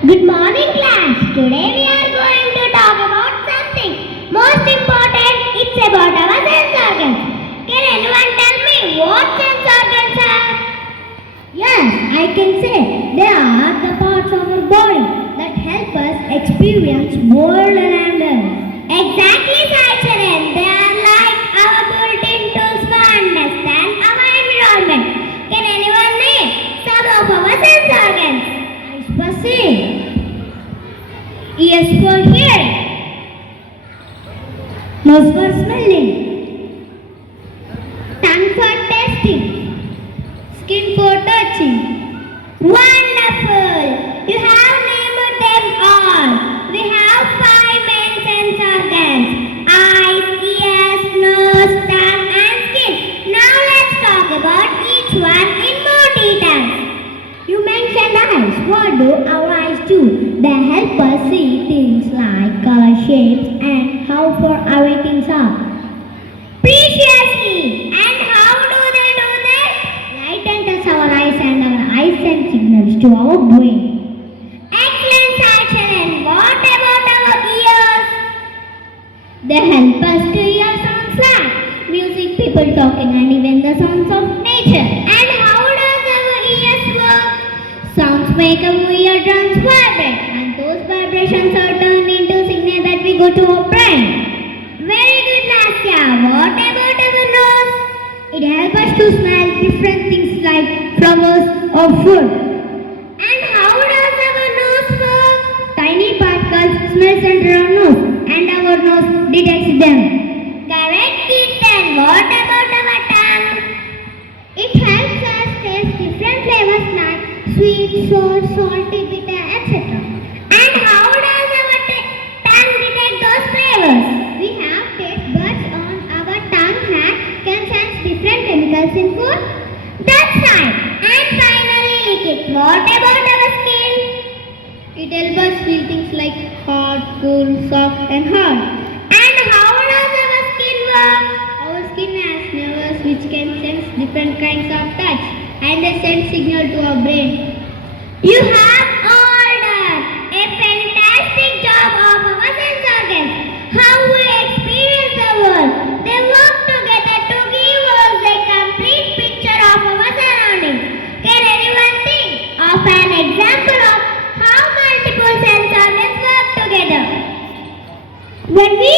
Good morning, class. Today we are going to talk about something most important. It's about our sense organs. Can anyone tell me what sense organs are? Yes, I can say they are the parts of our body that help us experience world around us. Exactly, Saicharan. They are like our built-in tools to understand our environment. Can anyone name some of our sense organs? Eyes for seeing, ears for hearing, nose for smelling, tongue for tasting, skin for touching. Wonderful! You have named them all. We have five main sense organs: eyes, ears, nose, tongue, and skin. Now let's talk about each one in more detail. You mentioned eyes. What do our eyes do? They help us see things like color, shapes, and how far away things are. Preciously! And how do they do that? Light enters our eyes and our eyes send signals to our brain. Excellent, Sachin. What about our ears? They help us to hear sounds like music, people talking, and even the sounds of nature. And how does our ears work? Sounds make our eardrums vibrate, and those vibrations are turned into signals that we go to our brain. Very good, Lasya. What about our nose? It helps us to smell different things like flowers or food. And how does our nose work? Tiny particles smell enter our nose, and our nose detects them. Correct, Keaton. What about our tongue? It helps us taste different flavors like sweet, sour, salty, bitter, etc. And how does our tongue detect those flavors? We have taste buds on our tongue that can sense different chemicals in food. That's right. And finally, lick it. What about our skin? It helps us feel things like hot, cool, soft, and hard. And how does our skin work? Our skin has nerves which can sense different kinds of touch, and they send signal to our brain. You have all done a fantastic job of our sense organs. How we experience the world. They work together to give us a complete picture of our surroundings. Can anyone think of an example of how multiple sense organs work together? When we